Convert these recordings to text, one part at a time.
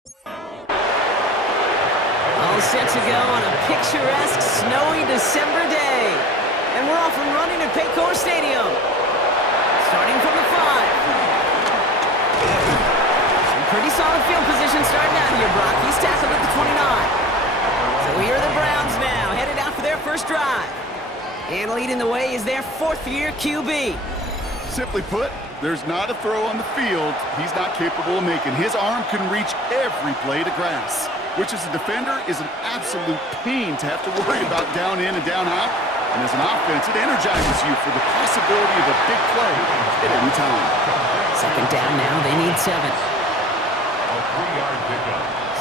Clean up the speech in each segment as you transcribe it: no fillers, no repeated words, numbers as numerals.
All set to go on a picturesque, snowy December day. And we're off and running at Paycor Stadium. Starting from the 5. Some pretty solid field position starting out here, Brock. He's tackled at the 29. So here are the Browns now, headed out for their first drive. And leading the way is their 4th-year QB. Simply put, there's not a throw on the field he's not capable of making. His arm can reach every blade of grass, which as a defender is an absolute pain to have to worry about down in and down out. And as an offense, it energizes you for the possibility of a big play at any time. Second down now, they need 7.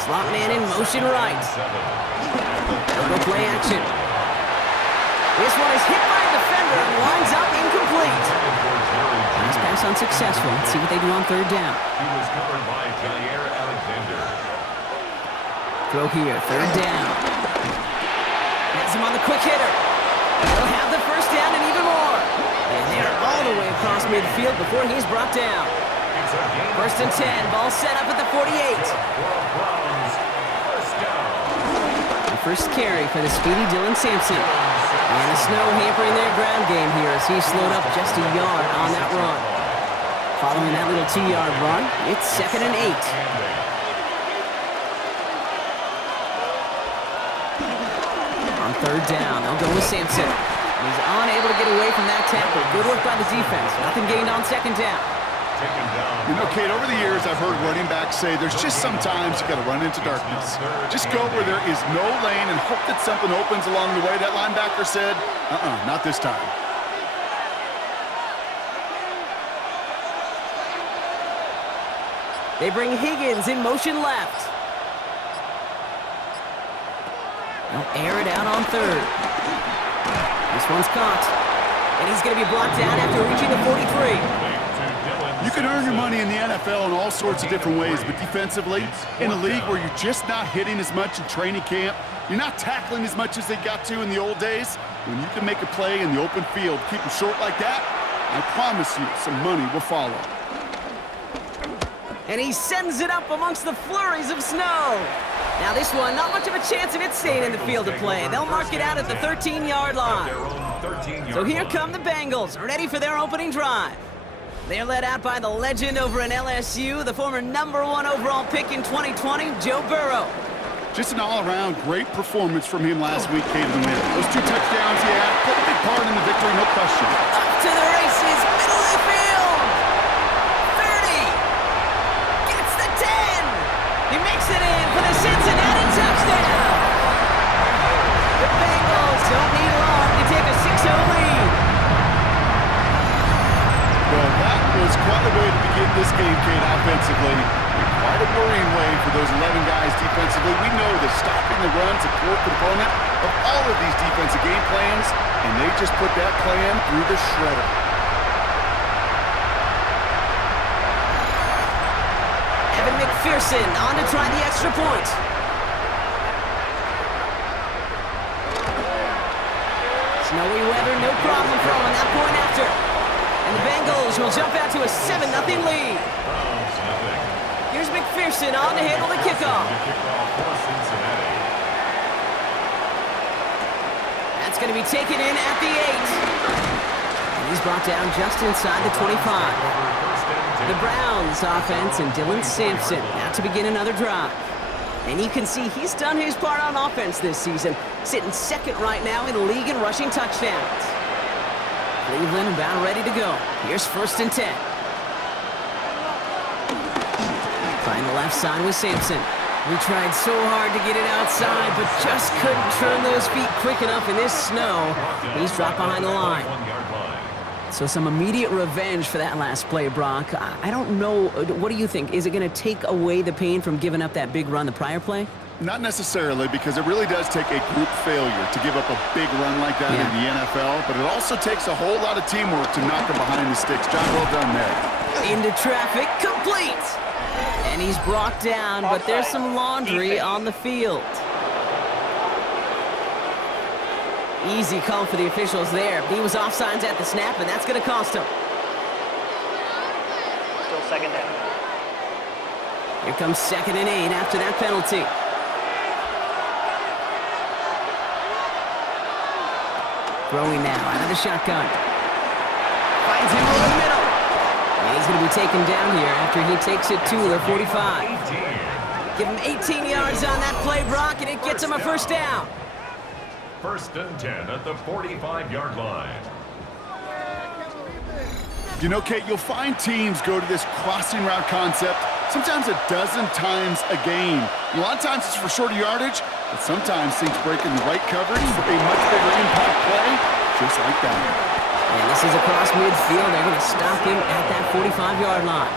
Slot man in motion right. Double play action. This one is hit by a defender and winds up incomplete. Nice pass unsuccessful. Let's see what they do on 3rd down. He was covered by Jair Alexander. Throw here, 3rd down. Has him on the quick hitter. They'll have the first down and even more. And they're all the way across midfield before he's brought down. 1st and 10, ball set up at the 48. The first carry for the speedy Dylan Sampson. And the snow hampering their ground game here as he slowed up just a yard on that run. Following that little 2-yard run, it's 2nd and 8. On 3rd down, they'll go with Sampson. He's unable to get away from that tackle. Good work by the defense. Nothing gained on 2nd down. You know, Kate, over the years, I've heard running backs say there's just sometimes you got to run into darkness. Just go where there is no lane and hope that something opens along the way. That linebacker said, not this time. They bring Higgins in motion left. They'll air it out on 3rd. This one's caught. And he's going to be blocked down after reaching the 43. You can earn your money in the NFL in all sorts of different ways, but defensively, in a league where you're just not hitting as much in training camp, you're not tackling as much as they got to in the old days, when you can make a play in the open field, keep them short like that, I promise you some money will follow. And he sends it up amongst the flurries of snow. Now this one, not much of a chance of it staying in the field of play. They'll mark it out at the 13-yard line. So here come the Bengals, ready for their opening drive. They're led out by the legend over in LSU, the former #1 overall pick in 2020, Joe Burrow. Just an all-around great performance from him last week came to win. Those 2 touchdowns he had played a big part in the victory, no question. Up to the races, middle of the field. 30. Gets the 10. He makes it in for the Cincinnati touchdown. The Bengals don't need long to take a 6-0 lead. Well, that was quite a way to begin this game, Kate, offensively. And quite a worrying way for those 11 guys defensively. We know that stopping the run's a core component of all of these defensive game plans, and they just put that plan through the shredder. Evan McPherson on to try the extra point. Snowy weather, no problem throwing that point after. And the Bengals will jump out to a 7-0 lead. Here's McPherson on to handle the kickoff. That's going to be taken in at the 8. And he's brought down just inside the 25. The Browns offense and Dylan Sampson out to begin another drive. And you can see he's done his part on offense this season, sitting 2nd right now in the league in rushing touchdowns. Cleveland about ready to go. Here's 1st and 10. Trying the left side with Sampson. We tried so hard to get it outside, but just couldn't turn those feet quick enough in this snow. He's dropped behind the line. So some immediate revenge for that last play, Brock. I don't know. What do you think? Is it going to take away the pain from giving up that big run the prior play? Not necessarily, because it really does take a group failure to give up a big run like that in the NFL, but it also takes a whole lot of teamwork to knock them behind the sticks. John, well done there. Into traffic, complete! And he's brought down, but there's some laundry on the field. Easy call for the officials there. He was offsides at the snap, and that's going to cost him. Still 2nd down. Here comes 2nd and 8 after that penalty. Throwing now out of the shotgun. Finds him over the middle. And he's going to be taken down here after he takes it to the 45. Give him 18 yards on that play, Brock, and it gets him a first down. 1st and 10 at the 45-yard line. You know, Kate, you'll find teams go to this crossing route concept sometimes a dozen times a game. A lot of times it's for shorter yardage, but sometimes things break in the right coverage for a much bigger impact play, just like that. And this is across midfield. They're going to stop him at that 45-yard line.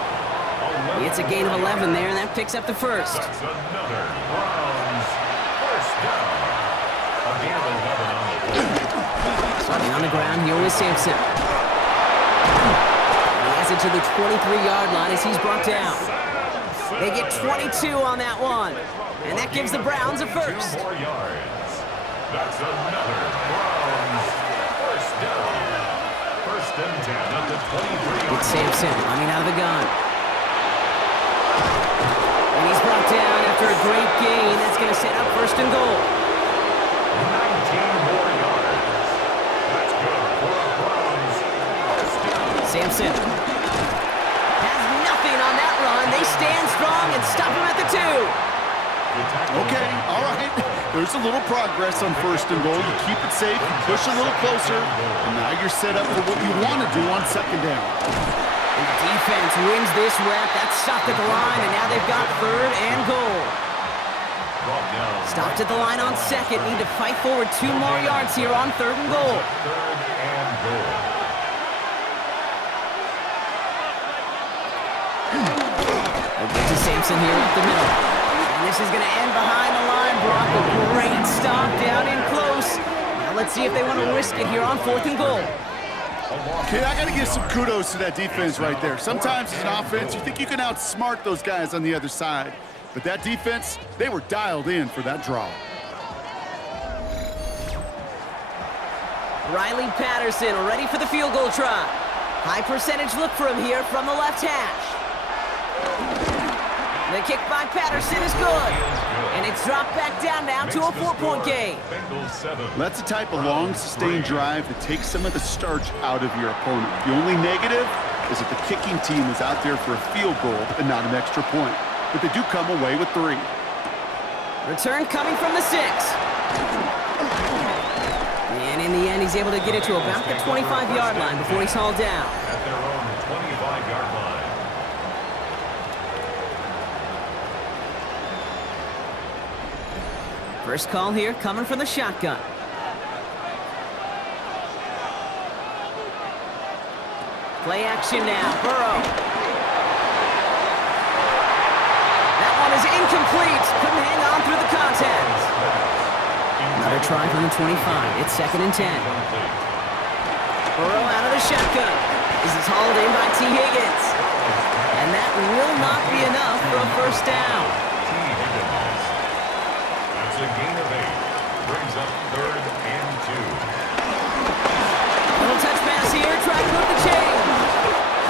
It's a gain of 11 there, and that picks up the first. That's another Browns first down. A gain of 11 on the play. Starting on the ground here with Sampson. He has it to the 23-yard line as he's brought down. They get 22 on that one, and that gives the Browns a first. 2 more yards. That's another Browns first down. 1st and 10 at the 23-yard It's Sampson running out of the gun. And he's brought down after a great gain. That's going to set up 1st and goal. 19 more yards. That's good for a Browns first down. Sampson has nothing on that run. They stand strong and stop him at the 2. Okay, all right. There's a little progress on 1st and goal. You keep it safe, you push a little closer, and now you're set up for what you want to do on 2nd down. And the defense wins this rep. That's stopped at the line, and now they've got 3rd and goal. Stopped at the line on 2nd. Need to fight forward 2 more yards here on 3rd and goal. 3rd and goal. We'll get to Sampson here up the middle. And this is going to end behind the line. Brock, a great stop down in close. Now let's see if they want to risk it here on 4th and goal. Okay, I got to give some kudos to that defense right there. Sometimes as an offense, you think you can outsmart those guys on the other side. But that defense, they were dialed in for that draw. Riley Patterson ready for the field goal try. High percentage look for him here from the left hash. The kick by Patterson is good. And it's dropped back down now to a 4-point game. That's the type of long, sustained drive that takes some of the starch out of your opponent. The only negative is that the kicking team is out there for a field goal and not an extra point. But they do come away with 3. Return coming from the 6. And in the end, he's able to get it to about the 25-yard line before he's hauled down. At their own 25-yard line. First call here coming from the shotgun. Play action now. Burrow. That one is incomplete. Couldn't hang on through the contact. Another try from the 25. It's 2nd and 10. Burrow out of the shotgun. This is hauled in by T. Higgins. And that will not be enough for a first down. That's a gain of 8. Brings up 3rd and 2. Little touch pass here, trying to move the chains.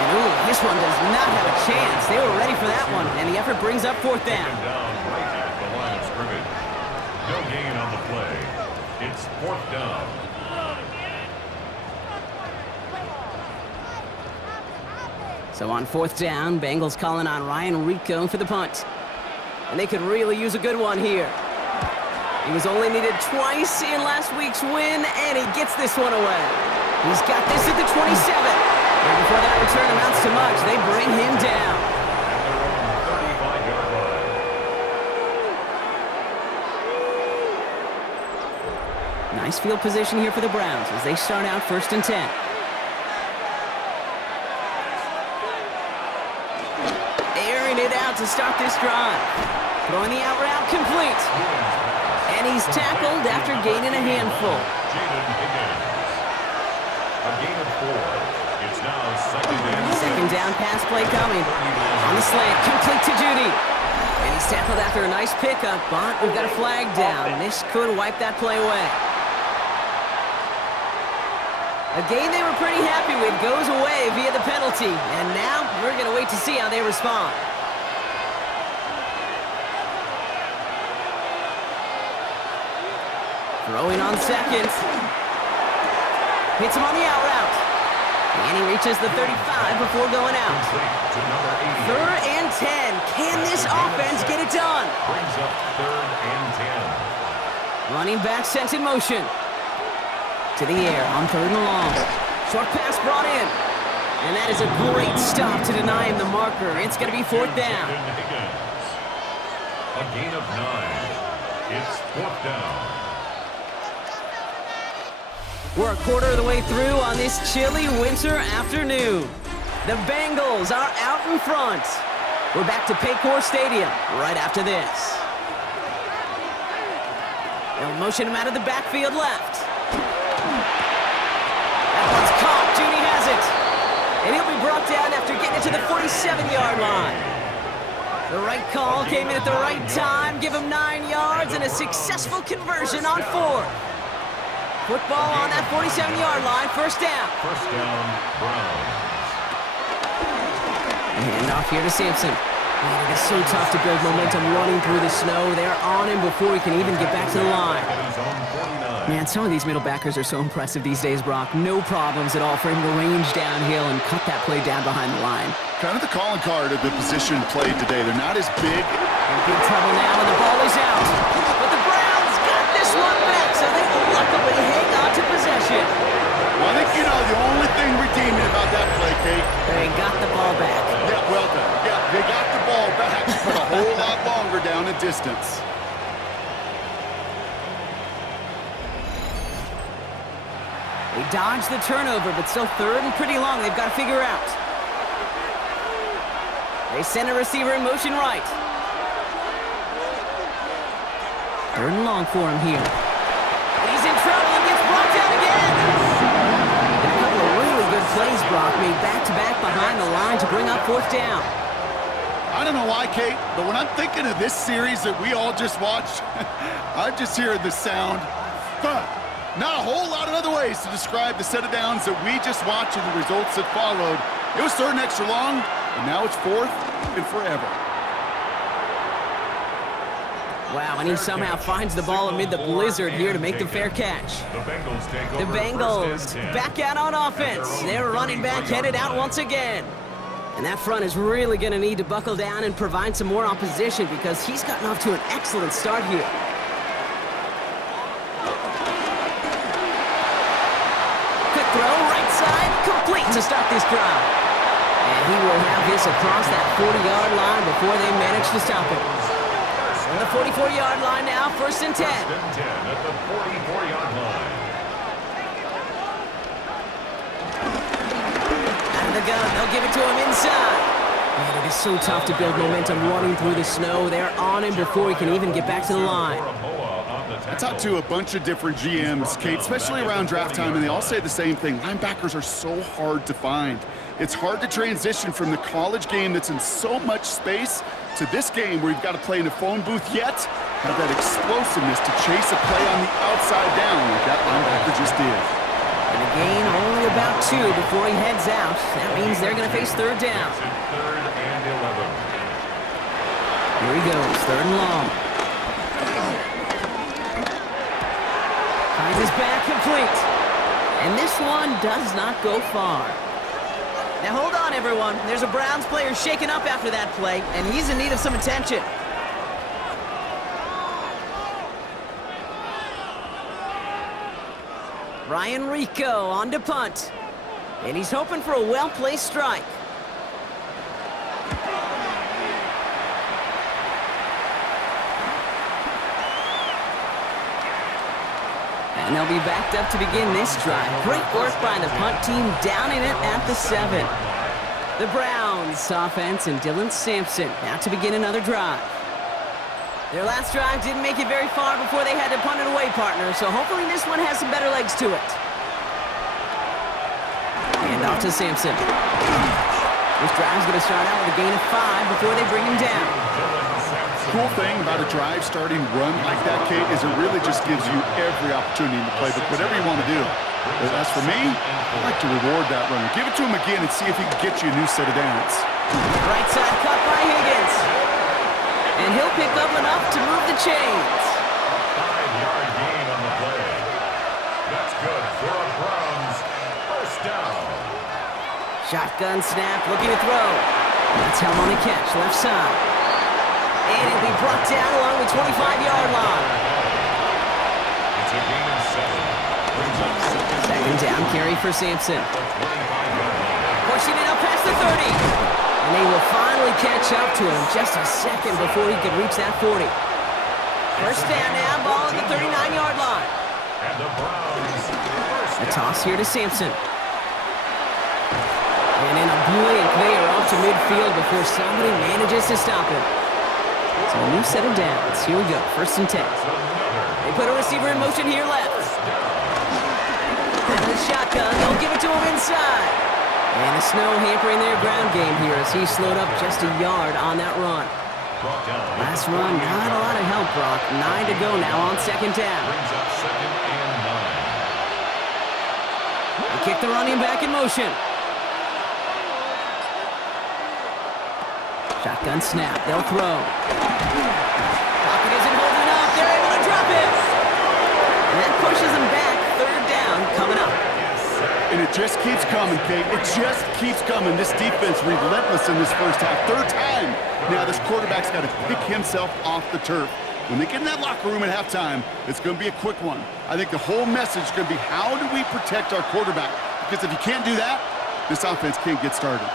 And ooh, this one does not have a chance. They were ready for that one, and the effort brings up 4th down. Down right at the line of scrimmage. No gain on the play. It's 4th down. So on 4th down, Bengals calling on Ryan Rico for the punt. And they could really use a good one here. He was only needed twice in last week's win, and he gets this one away. He's got this at the 27. And before that return amounts to much, they bring him down. At their own 35-yard line. Nice field position here for the Browns as they start out 1st and 10. Airing it out to start this drive. Throwing the out route complete. And he's tackled after gaining a handful. A gain of 4. It's now 2nd and 2nd down pass play coming. On the slant, complete to Judy. And he's tackled after a nice pickup, but we've got a flag down. This could wipe that play away. A game they were pretty happy with goes away via the penalty. And now we're going to wait to see how they respond. Throwing on second. Hits him on the out route. And he reaches the 35 before going out. Third and 10. Can this offense get it done? Brings up third and 10. Running back sent in motion. To the air on third and long. Short pass brought in. And that is a great stop to deny him the marker. It's going to be fourth down. Higgins. A gain of 9. It's fourth down. We're a quarter of the way through on this chilly winter afternoon. The Bengals are out in front. We're back to Paycor Stadium right after this. They'll motion him out of the backfield left. That one's caught. Judy has it. And he'll be brought down after getting it to the 47-yard line. The right call came in at the right time. Give him 9 yards and a successful conversion on fourth. Football on that 47-yard line, first down. First down, Browns. And off here to Sampson. Man, it is so tough to build momentum running through the snow. They're on him before he can even get back to the line. Man, some of these middle backers are so impressive these days, Brock. No problems at all for him to range downhill and cut that play down behind the line. Kind of the calling card of the position played today. They're not as big. In big trouble now, and the ball is out. But the Browns got this one back, so they will luckily hang on to possession. Well, I think, the only thing redeeming about that play, Kate. They got the ball back. Yeah, well done. Yeah, they got the ball back, but a whole lot longer down the distance. They dodged the turnover, but still third and pretty long. They've got to figure out. They send a receiver in motion right. Third and long for him here. He's in trouble and gets brought down again. And a couple of really good plays, Brock, made back-to-back behind the line to bring up fourth down. I don't know why, Kate, but when I'm thinking of this series that we all just watched, I'm just hearing the sound. Not a whole lot of other ways to describe the set of downs that we just watched and the results that followed. It was third and extra long, and now it's fourth and forever. Wow, and he somehow finds the ball amid the blizzard here to make the fair catch. The Bengals back out on offense. Their running back headed out once again. And that front is really going to need to buckle down and provide some more opposition because he's gotten off to an excellent start here. Quick throw, right side, complete to start this drive. And he will have this across that 40-yard line before they manage to stop it. On the 44-yard line now, first and 10. First and 10 at the 44-yard line. Out of the gun, they'll give it to him inside. Man, it is so tough to build momentum running through the snow. They're on him before he can even get back to the line. I talked to a bunch of different GMs, Kate, especially around draft time, and they all say the same thing. Linebackers are so hard to find. It's hard to transition from the college game that's in so much space to this game where you've got to play in a phone booth yet have that explosiveness to chase a play on the outside down like that linebacker just did. And a gain only about 2 before he heads out. That means they're going to face third down. Third and 11. Here he goes, third and long. Finds his back complete. And this one does not go far. Now hold on, everyone. There's a Browns player shaken up after that play, and he's in need of some attention. Ryan Rico on to punt. And he's hoping for a well-placed strike. And they'll be backed up to begin this drive. Great work by the punt team down in it at the 7. The Browns offense and Dylan Sampson out to begin another drive. Their last drive didn't make it very far before they had to punt it away, partner, so hopefully this one has some better legs to it. And off to Sampson. This drive's going to start out with a gain of 5 before they bring him down. Cool thing about a drive starting run like that, Kate, is it really just gives you every opportunity in the playbook, whatever you want to do. But as for me, I like to reward that runner. Give it to him again and see if he can get you a new set of downs. Right side cut by Higgins. And he'll pick up enough to move the chains. 5-yard gain on the play. Shotgun snap, looking to throw. That's held on the catch, left side. And it'll be brought down along the 25-yard line. It's a gain of 7. Brings up Second down carry for Sampson. Pushing it up past the 30. And they will finally catch up to him just a second before he could reach that 40. First down now, ball at the 39-yard line. And the Browns. A toss here to Sampson. And in a blink, they are off to midfield before somebody manages to stop him. So a new set of downs. Here we go, 1st and 10. They put a receiver in motion here left. Out of the shotgun, they'll give it to him inside. And the snow hampering their ground game here as he slowed up just a yard on that run. Last run, not a lot of help, Brock. 9 to go now on 2nd down. Brings up 2nd and 9. They kick the running back in motion. Shotgun snap, they'll throw. Pocket isn't holding up, they're able to drop it. And that pushes them back, 3rd down coming up. And it just keeps coming, Kate. It just keeps coming. This defense relentless in this first half. 3rd time. Now this quarterback's got to pick himself off the turf. When they get in that locker room at halftime, it's going to be a quick one. I think the whole message is going to be, how do we protect our quarterback? Because if you can't do that, this offense can't get started.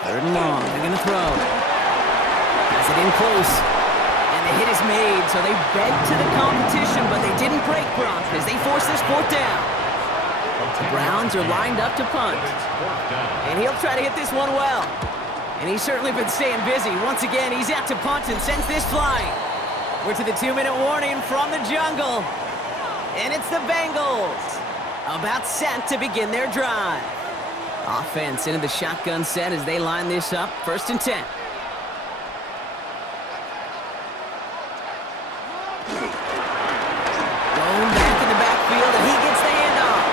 3rd and long, they're going to throw. Has it in close. And the hit is made, so they beg to the competition, but they didn't break, Brock, as they force this 4th down. The Browns are lined up to punt. And he'll try to hit this one well. And he's certainly been staying busy. Once again, he's out to punt and sends this flying. We're to the 2-minute warning from the jungle. And it's the Bengals, about set to begin their drive. Offense into the shotgun set as they line this up. 1st and 10. Going back in the backfield, and he gets the handoff.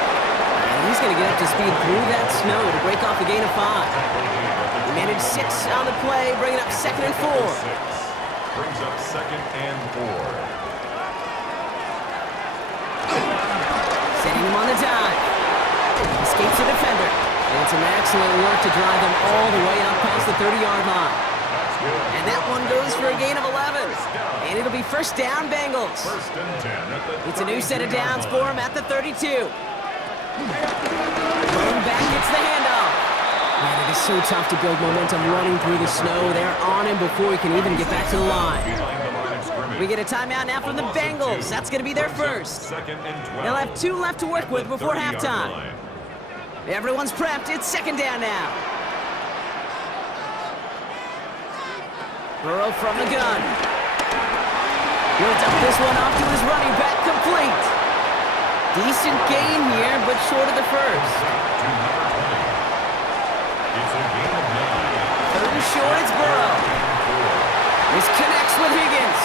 And he's going to get up to speed through that snow to break off a gain of 5. He managed 6 on the play, bringing up 2nd and 4. Brings up 2nd and 4. Setting him on the dive. Escapes the defender. And some excellent work to drive them all the way up past the 30-yard line. And that one goes for a gain of 11. And it'll be 1st down, Bengals. 1st and 10. It's a new set of downs for him at the 32. Going back, gets the handoff. Man, it is so tough to build momentum running through the snow. They're on him before he can even get back to the line. We get a timeout now from the Bengals. That's going to be their first. They'll have 2 left to work with before halftime. Everyone's prepped. It's 2nd down now. Burrow from the gun. He'll dump this one off to his running back, complete. Decent gain here, but short of the first. It's a gain of 9. 3rd and short, it's Burrow. This connects with Higgins.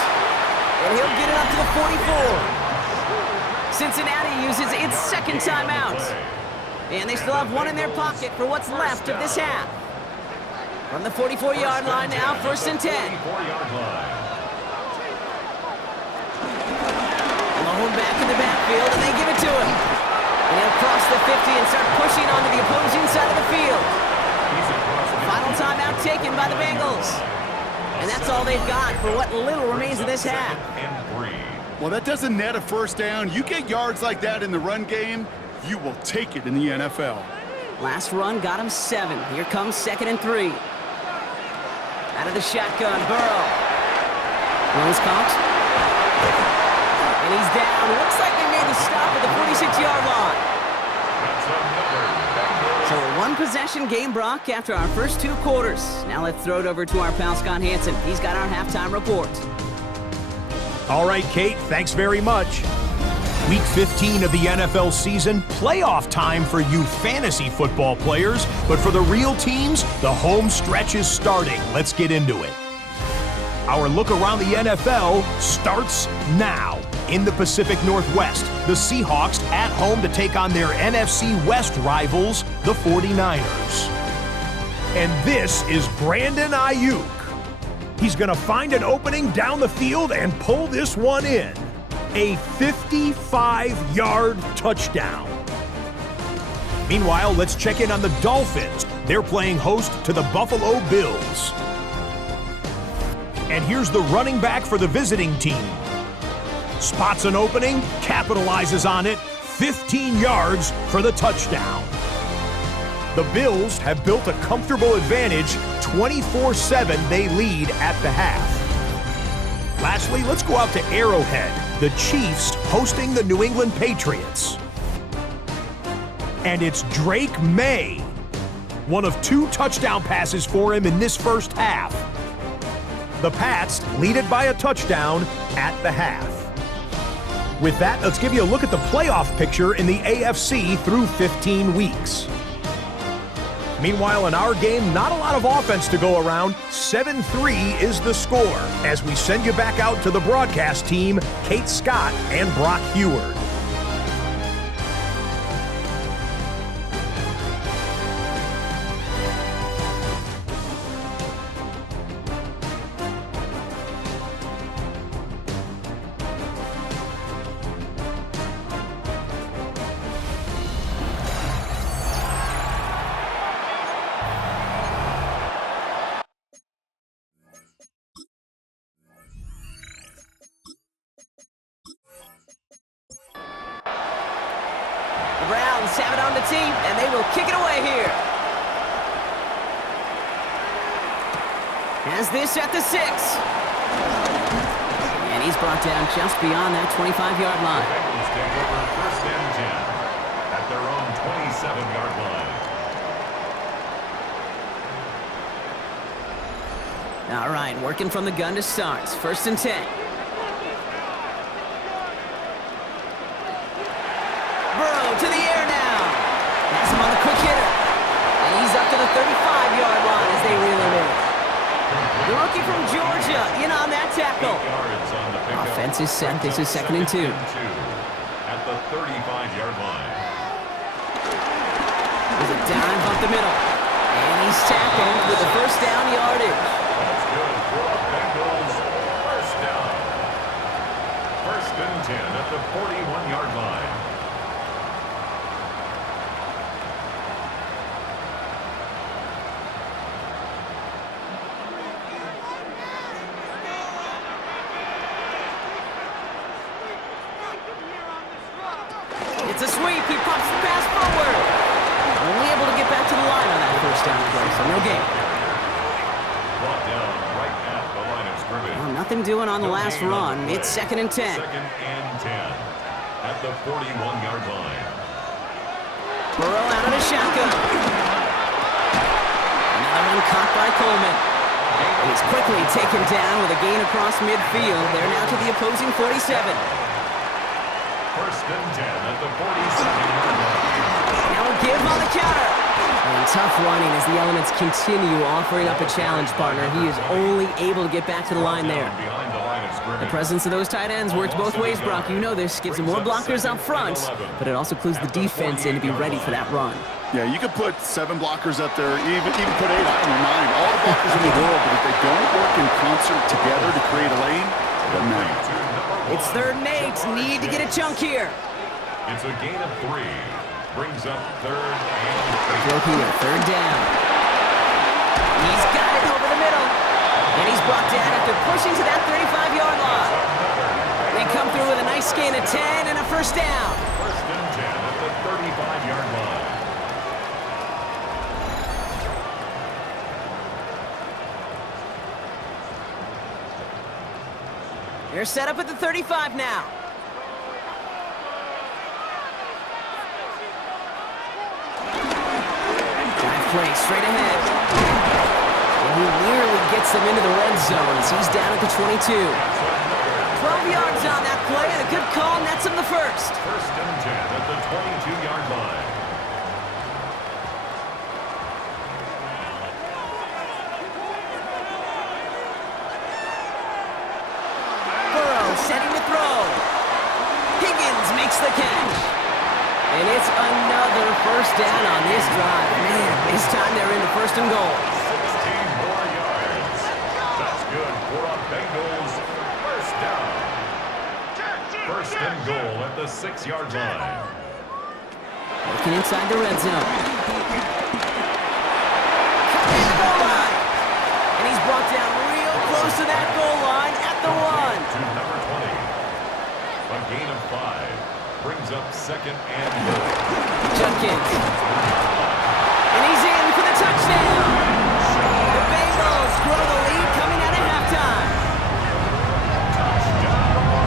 And he'll get it up to the 44. Cincinnati uses its 2nd timeout. And they still have 1 in their pocket for what's left of this half. From the 44-yard line now, 1st and 10. Alone back in the backfield, and they give it to him. And he'll cross the 50 and start pushing onto the opposing side of the field. Final timeout taken by the Bengals. And that's all they've got for what little remains of this half. Well, that doesn't net a 1st down. You get yards like that in the run game, you will take it in the NFL. Last run got him 7. Here comes 2nd and 3. Out of the shotgun, Burrow. Rose caught. And he's down. Looks like they made the stop at the 46-yard line. So a 1-possession game, Brock, after our first 2 quarters. Now let's throw it over to our pal Scott Hansen. He's got our halftime report. All right, Kate, thanks very much. Week 15 of the NFL season, playoff time for you fantasy football players, but for the real teams, the home stretch is starting. Let's get into it. Our look around the NFL starts now. In the Pacific Northwest, the Seahawks at home to take on their NFC West rivals, the 49ers. And this is Brandon Ayuk. He's going to find an opening down the field and pull this one in. A 55-yard touchdown. Meanwhile, let's check in on the Dolphins. They're playing host to the Buffalo Bills. And here's the running back for the visiting team. Spots an opening, capitalizes on it, 15 yards for the touchdown. The Bills have built a comfortable advantage, 24-7 they lead at the half. Lastly, let's go out to Arrowhead, the Chiefs hosting the New England Patriots. And it's Drake May. One of 2 touchdown passes for him in this first half. The Pats lead it by a touchdown at the half. With that, let's give you a look at the playoff picture in the AFC through 15 weeks. Meanwhile, in our game, not a lot of offense to go around. 7-3 is the score as we send you back out to the broadcast team, Kate Scott and Brock Heward. The Browns have it on the team, and they will kick it away here. Has this at the 6. And he's brought down just beyond that 25-yard line. The Bengals take over first and 10 at their own 27-yard line. All right, working from the gun to start. First and 10. Burrow to the air now. Has him on the quick hitter. And he's up to the 35-yard line as they reel him in. The rookie from Georgia in on that tackle. 8 yards on the pickup. Offense is set. This is second and 2. At the 35-yard line. There's a dive up the middle. And he's tackled with the first down yardage. That's good for the Bengals. First down. First and 10 at the 41-yard line. It's a sweep. He pops the pass forward. Only able to get back to the line on that first down play, so no gain. Brought down right at the line of scrimmage. Well, nothing doing on the last run. It's second and 10. Second and 10 at the 41-yard line. Burrow out of the shotgun. Another one caught by Coleman. He's quickly taken down with a gain across midfield. They're now to the opposing 47. First and 10 at the 42nd-yard line. Now a give on the counter. And tough running as the elements continue offering up a challenge partner. He is only able to get back to the line there. Behind the line of scrimmage. The presence of those tight ends works both ways, Brock. You know this. Gives them more blockers up front, but it also clues the defense in to be ready for that run. Yeah, you could put 7 blockers up there, even put 8, I don't know, 9, all the blockers in the world, but if they don't work in concert together to create a lane, then no. It's third and 8. Need to get a chunk here. It's a gain of 3. Brings up third and Throw here, third down. He's got it over the middle. And he's brought down after pushing to that 35-yard line. They come through with a nice gain of 10 and a first down. first and 10 at the 35-yard line. They're set up at the 35 now. Drive play straight ahead. And he nearly gets them into the red zone as he's down at the 22. 12 yards on that play and a good call nets him the first. First and 10 at the 22-yard line. Setting to throw. Higgins makes the catch. And it's another first down on this drive. Man, this time they're into first and goal. 16 more yards. That's good for a Bengals first down. First and goal at the 6-yard line. Looking inside the red zone. Coming to the goal line. And he's brought down real close to that goal line at the 1. To number 20. A gain of 5 brings up 2nd and goal. Jenkins. And he's in for the touchdown. The Bengals grow the lead coming out of halftime.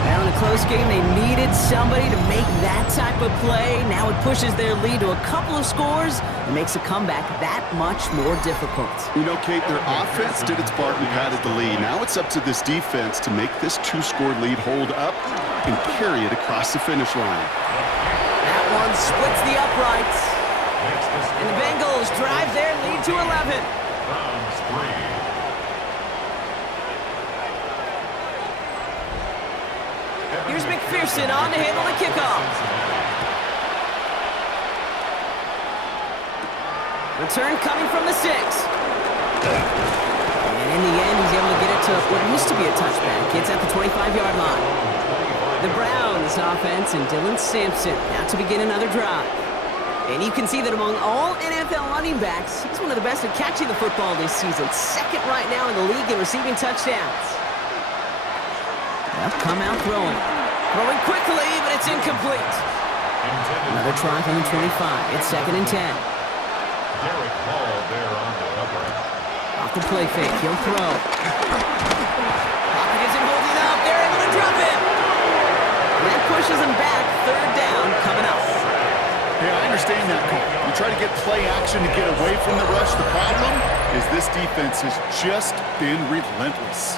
Now in a close game, they needed somebody to make that type of play. Now it pushes their lead to a couple of scores and makes a comeback that much more difficult. You know, Kate, their offense did its part and padded the lead. Now it's up to this defense to make this 2-score lead hold up and carry it across the finish line. That one splits the uprights. And the Bengals drive their lead to 11. Browns 3. Here's McPherson on to handle the kickoff. Return coming from the 6. And in the end, he's able to get it to what used to be a touchback. It's at the 25-yard line. The Browns offense and Dylan Sampson out to begin another drive. And you can see that among all NFL running backs, he's one of the best at catching the football this season. 2nd right now in the league in receiving touchdowns. They'll come out throwing. Throwing quickly, but it's incomplete. Another try from the 25. It's 2nd and 10. Derek Hall there on the cover. Off the play fake, he'll throw. Pocket isn't holding up. They're able to drop him. And that pushes him back. 3rd down coming up. Hey, I understand that call. You try to get play action to get away from the rush. The problem is this defense has just been relentless.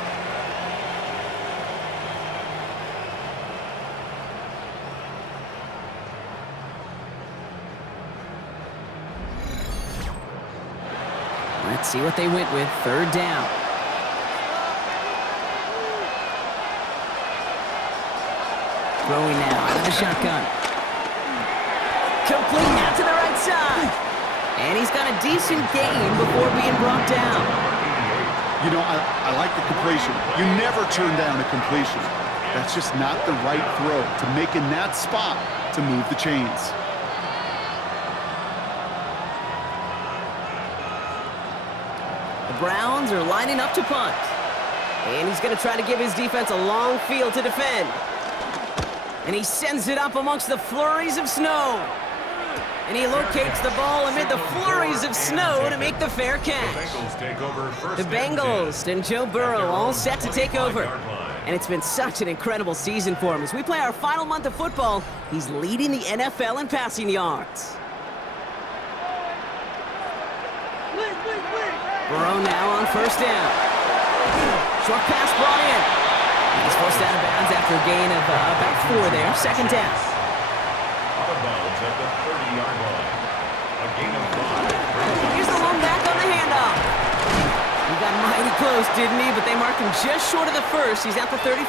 Let's see what they went with. 3rd down. Throwing now out of the shotgun. Complete out to the right side. And he's got a decent gain before being brought down. You know, I like the completion. You never turn down a completion. That's just not the right throw to make in that spot to move the chains. The Browns are lining up to punt. And he's going to try to give his defense a long field to defend. And he sends it up amongst the flurries of snow. And he locates the ball amid the flurries of snow to make the fair catch. The Bengals and Joe Burrow all set to take over. And it's been such an incredible season for him. As we play our final month of football, he's leading the NFL in passing yards. Burrow now on 1st down. Short pass brought in. He's forced out of bounds after a gain of about 4 there. 2nd down. Out of bounds at the 30-yard line. A gain of 5. Here's the lone back on the handoff. He got mighty close, didn't he? But they marked him just short of the 1st. He's at the 34.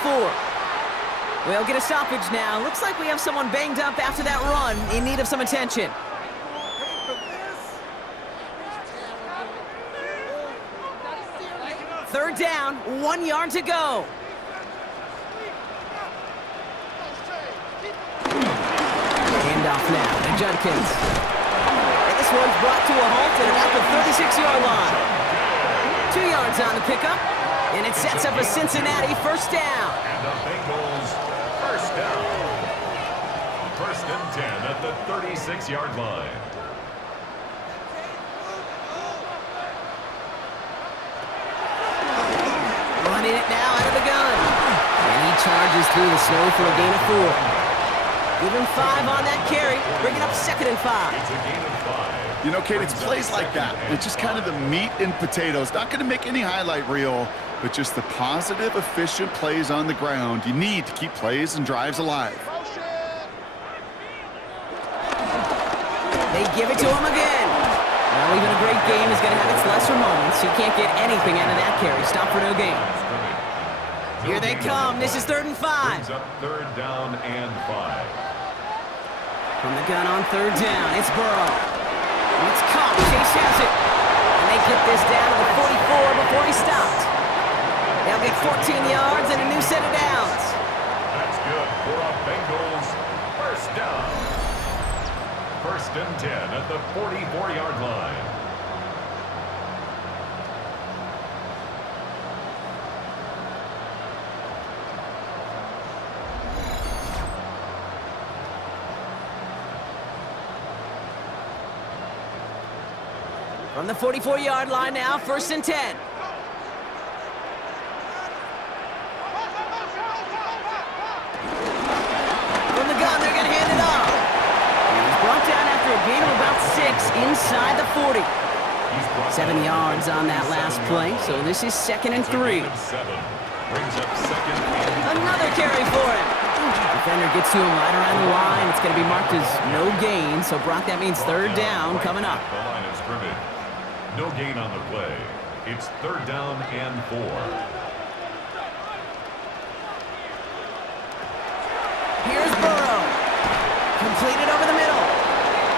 We'll get a stoppage now. Looks like we have someone banged up after that run in need of some attention. Third down, 1 yard to go. Handoff now to Jenkins. And this one's brought to a halt at about the 36-yard line. 2 yards on the pickup, and it sets up a Cincinnati 1st down. And the Bengals 1st down. 1st and 10 at the 36-yard line. Running it now out of the gun. And he charges through the snow for a gain of 4. Give him 5 on that carry, bringing up 2nd and 5. It's a gain of 5. You know, Kate, it's plays like that. It's just kind of the meat and potatoes. Not going to make any highlight reel, but just the positive, efficient plays on the ground. You need to keep plays and drives alive. They give it to him again. Well, even a great game is going to have its lesser moments. He can't get anything out of that carry. Stop for no gain. Here they come. This is 3rd and 5. Brings up 3rd down and 5. From the gun on 3rd down, it's Burrow. It's caught. Chase has it. And they get this down to the 44 before he stopped. They'll get 14 yards and a new set of downs. That's good for a Bengals 1st down. 1st and 44-yard line. From the 44-yard line now, 1st and 10. From the gun, they're going to hand it off. And he's brought down after a gain of about 6 inside the 40. 7 yards on that last play, so this is 2nd and 3. Another carry for him. Defender gets to him right around the line. It's going to be marked as no gain, so Brock, that means 3rd down coming up. The line of scrimmage. No gain on the play. It's 3rd down and 4. Here's Burrow. Completed over the middle.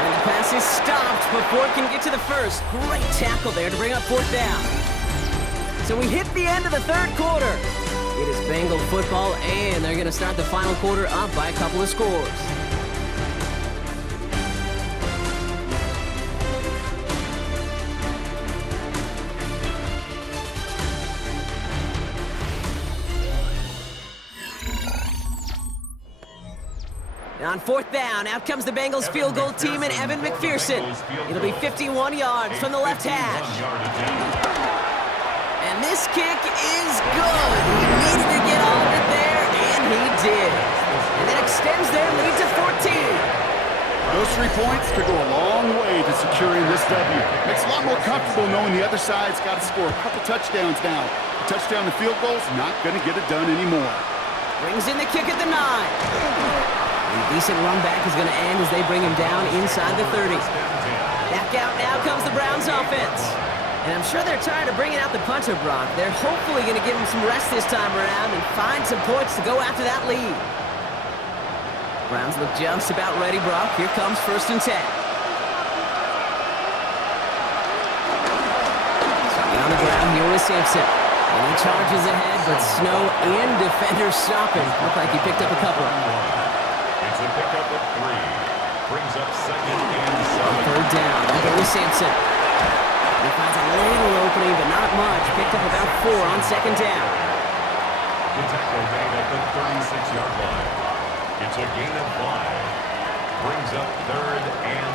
And the pass is stopped before it can get to the 1st. Great tackle there to bring up 4th down. So we hit the end of the 3rd quarter. It is Bengal football, and they're going to start the final quarter up by a couple of scores. On 4th down, out comes the Bengals field goal team and Evan McPherson. It'll be 51 yards from the left hash. And this kick is good. He needed to get all of it there, and he did. And that extends their lead to 14. Those 3 points could go a long way to securing this W. Makes it a lot more comfortable knowing the other side's got to score a couple touchdowns now. A touchdown and field goal's not going to get it done anymore. Brings in the kick at the 9. And a decent run back is going to end as they bring him down inside the 30. Back out now comes the Browns offense. And I'm sure they're tired of bringing out the punter, Brock. They're hopefully going to give him some rest this time around and find some points to go after that lead. Browns look just about ready, Brock. Here comes 1st and 10. So on the ground here with Sampson. And he charges ahead, but Snow and defenders stop him. Look like he picked up a couple. It's a pickup of 3. Brings up 2nd and 7. 3rd down. Over with Sampson. He finds a little opening, but not much. Picked up about 4 on 2nd down. The tackle made at the 36-yard line. It's a gain of 5. Brings up 3rd and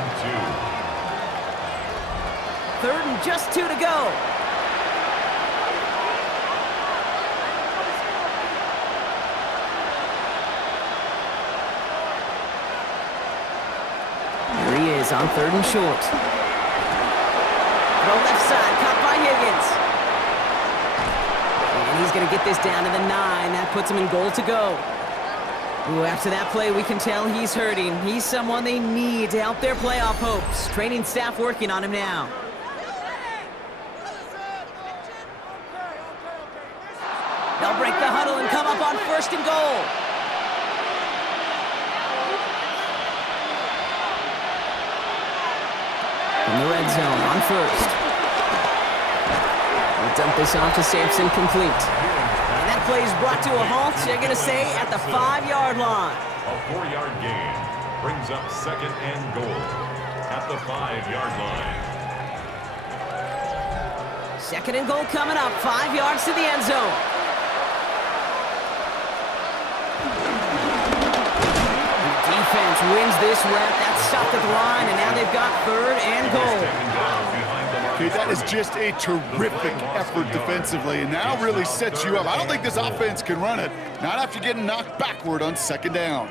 2. 3rd and just 2 to go. Here he is on 3rd and short. Throw left side, caught by Higgins. And he's going to get this down to the 9. That puts him in goal to go. Ooh, after that play, we can tell he's hurting. He's someone they need to help their playoff hopes. Training staff working on him now. They'll break the huddle and come up on 1st and goal. From the red zone on 1st. We'll dump this off to Sampson, complete. And that play is brought to a halt, they're going to say, at the 5-yard line. A 4-yard gain brings up 2nd and goal at the 5-yard line. 2nd and goal coming up, 5 yards to the end zone. Defense wins this rep. That's stopped at the line, and now they've got 3rd and goal. Okay, that is just a terrific effort defensively, and now really sets you up. I don't think this offense can run it, not after getting knocked backward on 2nd down.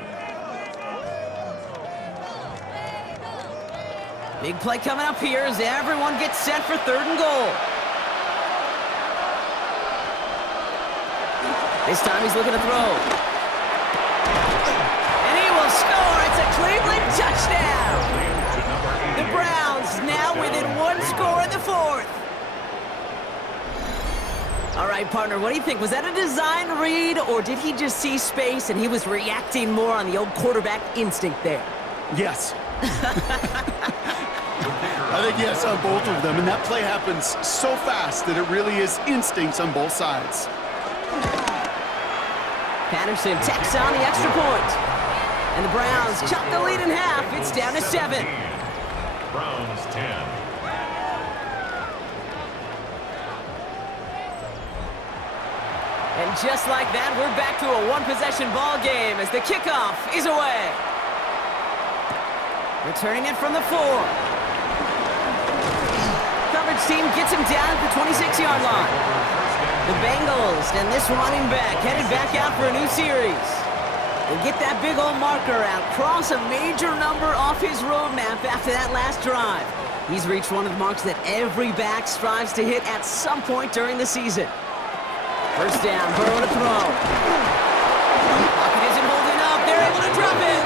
Big play coming up here as everyone gets set for 3rd and goal. This time he's looking to throw. Score, it's a Cleveland touchdown. The Browns now within 1 score in the 4th. All right, partner, what do you think? Was that a design read, or did he just see space and he was reacting more on the old quarterback instinct there? Yes. I think yes on both of them, and that play happens so fast that it really is instincts on both sides. Patterson tacks on the extra point. And the Browns chop the lead in half. It's down to 7. Browns 10. And just like that, we're back to a one-possession ball game as the kickoff is away. Returning it from the 4. Coverage team gets him down at the 26-yard line. The Bengals and this running back headed back out for a new series. They get that big old marker out, cross a major number off his roadmap after that last drive. He's reached one of the marks that every back strives to hit at some point during the season. First down, Burrow to throw. Pocket isn't holding up. They're able to drop it.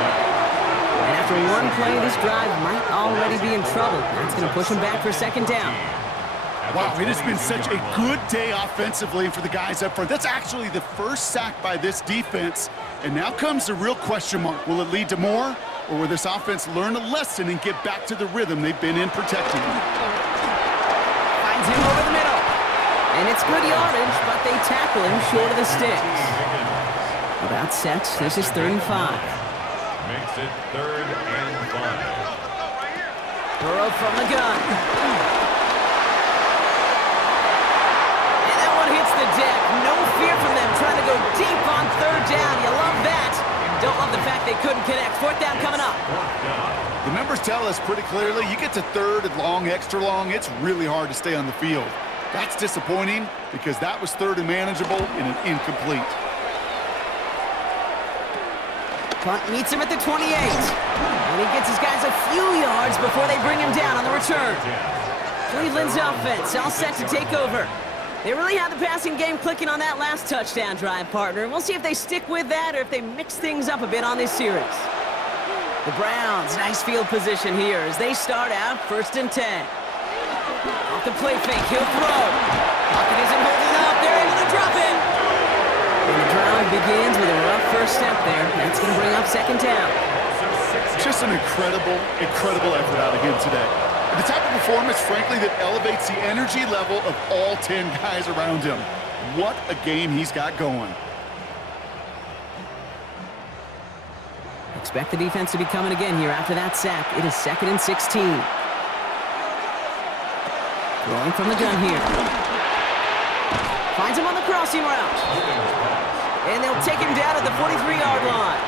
And after one play, this drive might already be in trouble. That's going to push him back for second down. Wow, it has been such a good day offensively for the guys up front. That's actually the first sack by this defense. And now comes the real question mark. Will it lead to more? Or will this offense learn a lesson and get back to the rhythm they've been in protecting? Finds him over the middle. And it's good yardage, but they tackle him short of the sticks. About set, this is 3rd and 5. Makes it 3rd and 5. Burrow from the gun. And that one hits the deck. No fear from them trying to go deep on 3rd down. You love that. Don't love the fact they couldn't connect. 4th down coming up. The numbers tell us pretty clearly, you get to 3rd and long, extra long, it's really hard to stay on the field. That's disappointing because that was 3rd and manageable in an incomplete. Punt meets him at the 28. And he gets his guys a few yards before they bring him down on the return. Cleveland's offense all set to take over. They really had the passing game clicking on that last touchdown drive, partner. And we'll see if they stick with that or if they mix things up a bit on this series. The Browns, nice field position here as they start out 1st and 10. Off the play fake, he'll throw. Pocket isn't holding up, they're able to drop it. And the drive begins with a rough first step there. That's going to bring up 2nd down. Just an incredible effort out of him today. The type of performance, frankly, that elevates the energy level of all 10 guys around him. What a game he's got going. Expect the defense to be coming again here after that sack. It is 2nd and 16. Throwing from the gun here. Finds him on the crossing route. And they'll take him down at the 43-yard line.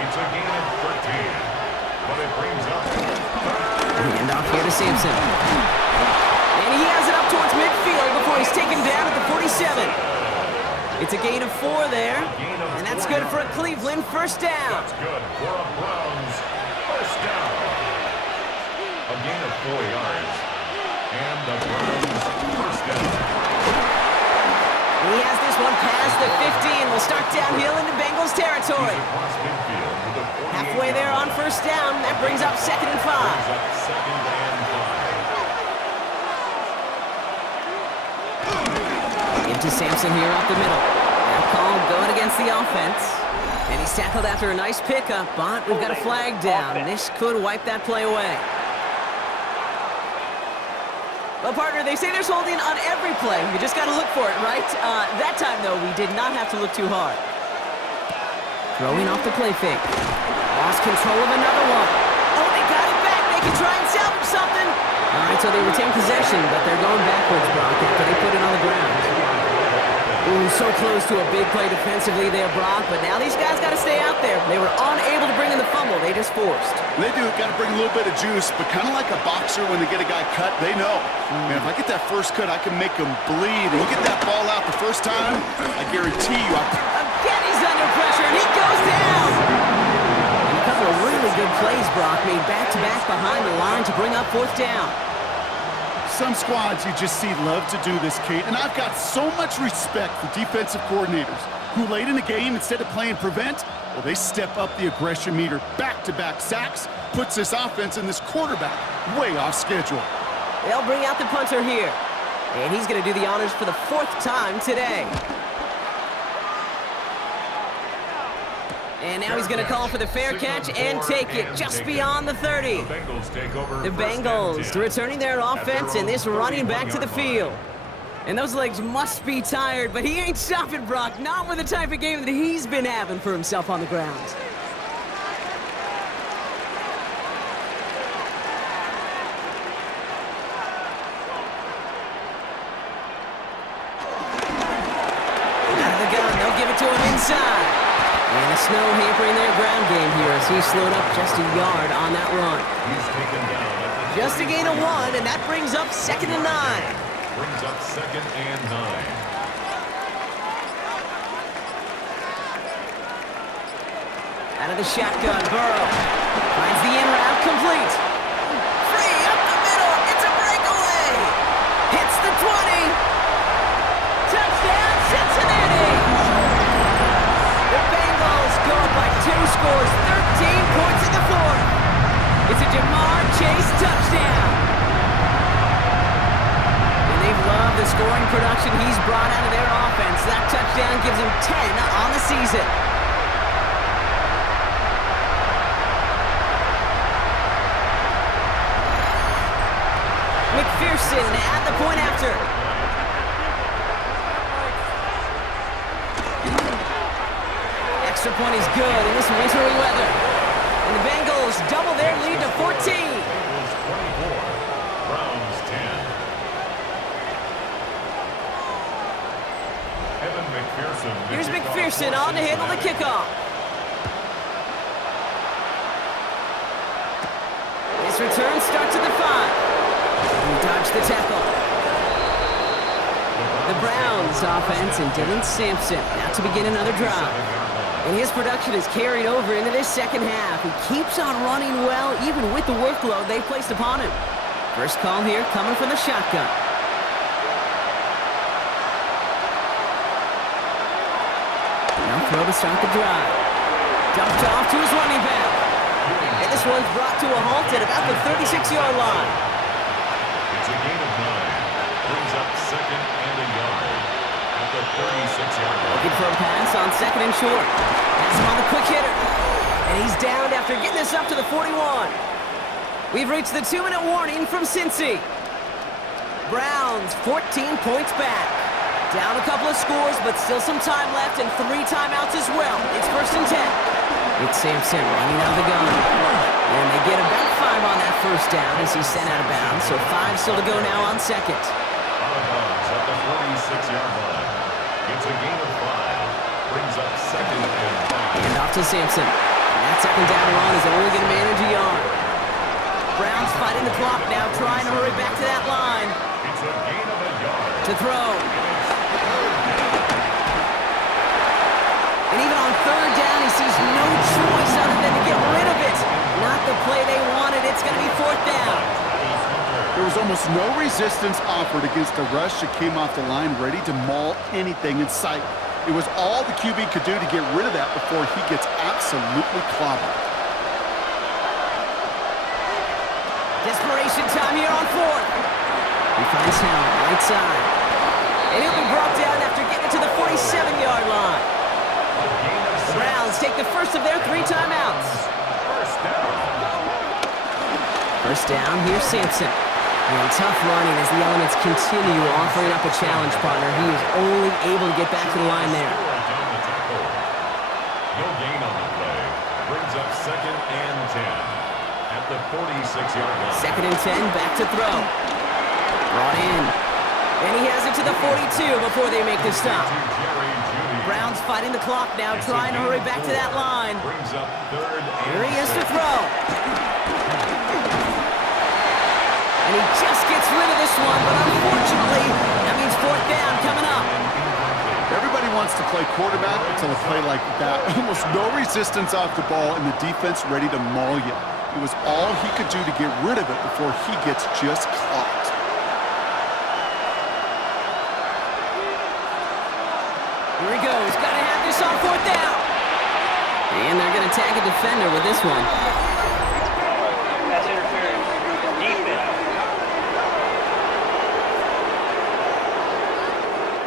It's a gain of 13, but it brings up Hand off here to Sampson. And he has it up towards midfield before he's taken down at the 47. It's a gain of 4 there. And that's good for a Cleveland first down. That's good for a Browns first down. A gain of 4 yards. And the Browns first down. He has this one past the 50 and will start downhill into Bengals territory. Halfway there on first down. That brings up 2nd and 5. Into Sampson here up the middle. That call going against the offense. And he's tackled after a nice pickup, but we've got a flag down. This could wipe that play away. Well, partner, they say there's holding on every play. You just got to look for it, right? That time, though, we did not have to look too hard. Throwing off the play fake. Lost control of another one. Oh, they got it back. They can try and salvage something. All right, so they retain possession, but they're going backwards, Brock, after they put it on the ground. Ooh, so close to a big play defensively there, Brock, but now these guys got to stay out there. They were unable to bring in the fumble. They just forced. They do. Got to bring a little bit of juice, but kind of like a boxer when they get a guy cut, they know. Man, if I get that first cut, I can make him bleed. And you get that ball out the first time, I guarantee you. Again, he's under pressure, and he goes down. And a couple of really good plays, Brock, made back-to-back behind the line to bring up 4th down. Some squads you just see love to do this, Kate, and I've got so much respect for defensive coordinators who late in the game, instead of playing prevent, well, they step up the aggression meter. Back-to-back sacks puts this offense and this quarterback way off schedule. They'll bring out the punter here, and he's going to do the honors for the 4th time today. And now he's going to call for the fair catch and take it just beyond the 30. The Bengals returning their offense and this running back to the field. And those legs must be tired, but he ain't stopping, Brock. Not with the type of game that he's been having for himself on the ground. They'll give it to him inside. And the snow hampering their ground game here as he slowed up just a yard on that run. He's taken down at the Just a gain of 1, and that brings up 2nd and 9. brings up 2nd and 9. Out of the shotgun, Burrow finds the in route complete. Free up the middle, it's a breakaway. Hits the 20. Touchdown, Cincinnati. The Bengals go up by 2 scores, 13 points in the 4th. It's a Jamar Chase touchdown. And they've loved the scoring production he's brought out of their offense. That touchdown gives him 10 on the season. McPherson at the point after. Extra point is good in this wintry weather. And the Bengals double their lead to 14. Bengals 24, Browns 10. Evan McPherson. Here's McPherson on to handle the kickoff. This return starts at the 5. He dodged the tackle. The Browns offense and Dylan Sampson out to begin another drive. And his production is carried over into this second half. He keeps on running well, even with the workload they placed upon him. First call here coming from the shotgun. Now throw to start the drive. Dumped off to his running back. And this one's brought to a halt at about the 36-yard line. It's a gain of 9. Brings up 2nd and a yard at the 36-yard line. Looking for a pass on 2nd and short. Has him on the quick hitter. And he's downed after getting this up to the 41. We've reached the 2-minute warning from Cincy. Browns 14 points back. Down a couple of scores, but still some time left and 3 timeouts as well. It's 1st and 10. It's Sampson running out of the gun. And they get about 5 on that first down as he's sent out of bounds. So 5 still to go now on 2nd. Out of bounds at the 46-yard line. It's a gain of 5. Brings up 2nd and 5. And off to Sampson. And that 2nd down run is only going to manage a yard. Browns fighting the clock now, trying to hurry back to that line. It's a gain of a yard. To throw. And even on 3rd down, he sees no choice other than to get rid of it. Not the play they wanted. It's going to be 4th down. There was almost no resistance offered against a rush that came off the line ready to maul anything in sight. It was all the QB could do to get rid of that before he gets absolutely clobbered. Desperation time here on 4th. He finds Hill, right side. And he'll be brought down after getting to the 47-yard line. The Browns take the first of their 3 timeouts. First down, here's Sampson. And tough running as the elements continue offering up a challenge partner. He is only able to get back to the line there. No gain on the play. Brings up 2nd and 10 at the 46-yard line. 2nd and 10, back to throw. Brought in. And he has it to the 42 before they make the stop. Browns fighting the clock now, trying to hurry back to that line. Brings up 3rd and Here he is to throw. And he just gets rid of this one, but unfortunately, that means 4th down coming up. Everybody wants to play quarterback until a play like that. Almost no resistance off the ball and the defense ready to maul you. It was all he could do to get rid of it before he gets just clocked. Here he goes. Got to have this on 4th down. And they're going to tag a defender with this one. That's interference. Defense.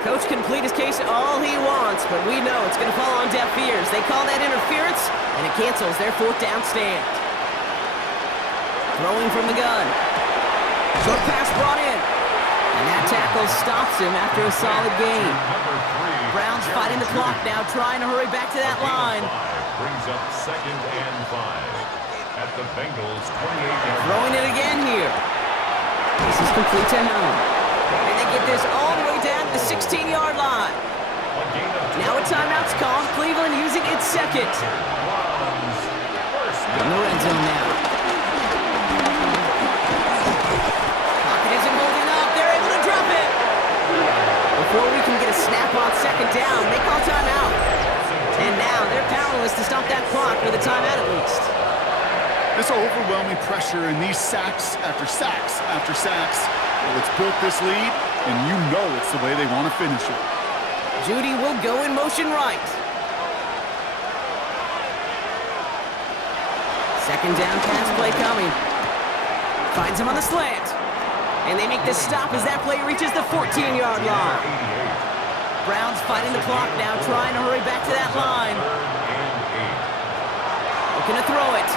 Coach can plead his case all he wants, but we know it's going to fall on deaf ears. They call that interference, and it cancels their 4th down stand. Throwing from the gun. Short pass brought in. And that tackle stops him after a solid gain. Browns fighting the clock now, trying to hurry back to that line. Brings up 2nd and 5 at the Bengals 28-yard line. Throwing it again here. This is complete to Hill. And they get this all the way down to the 16-yard line. A gain of 2. Now a timeout's called. Cleveland using its second. In the red zone now. Pocket isn't holding up. They're able to drop it. Before we can get a snap on second down, they call timeout. And now they're powerless to stop that clock with a timeout at least. This overwhelming pressure and these sacks after sacks after sacks, well, it's built this lead, and you know it's the way they want to finish it. Judy will go in motion right. Second down pass play coming. Finds him on the slant. And they make the stop as that play reaches the 14-yard line. Browns fighting the clock now, trying to hurry back to that line. Looking to throw it.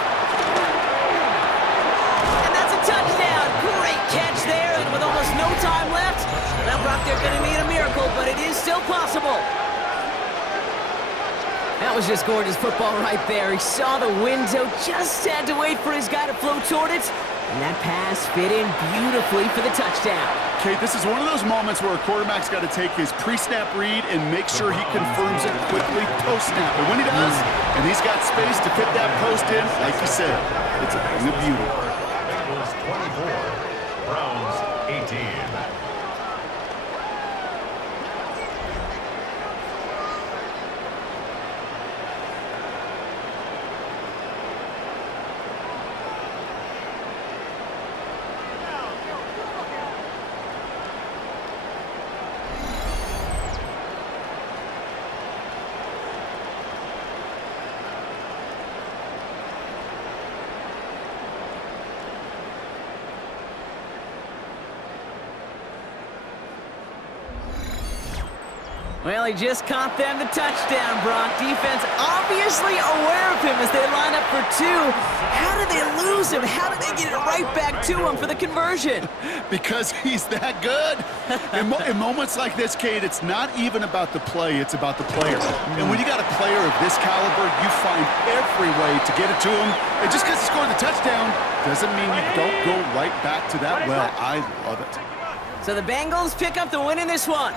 And that's a touchdown. Great catch there, and with almost no time left, well, Brock, they're going to need a miracle, but it is still possible. That was just gorgeous football right there. He saw the window, just had to wait for his guy to flow toward it, and that pass fit in beautifully for the touchdown. Kate, this is one of those moments where a quarterback's got to take his pre-snap read and make sure he confirms it quickly post-snap. And when he does, and he's got space to fit that post in, like you said, it's a thing of beauty. Bengals 24, Browns 18. Well, he just caught them the touchdown, Brock. Defense obviously aware of him as they line up for two. How did they lose him? How did they get it right back to him for the conversion? Because he's that good. In moments like this, Kate, it's not even about the play, it's about the player. And when you got a player of this caliber, you find every way to get it to him. And just because he scored the touchdown doesn't mean you don't go right back to that well. I love it. So the Bengals pick up the win in this one.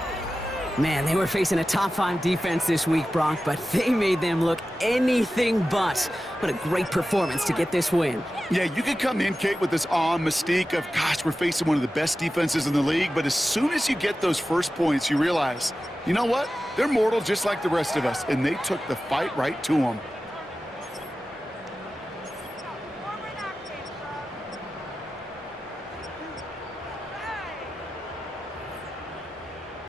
Man, they were facing a top-5 defense this week, Brock, but they made them look anything but. What a great performance to get this win. Yeah, you could come in, Kate, with this awe and mystique of, gosh, we're facing one of the best defenses in the league, but as soon as you get those first points, you realize, you know what? They're mortal just like the rest of us, and they took the fight right to them.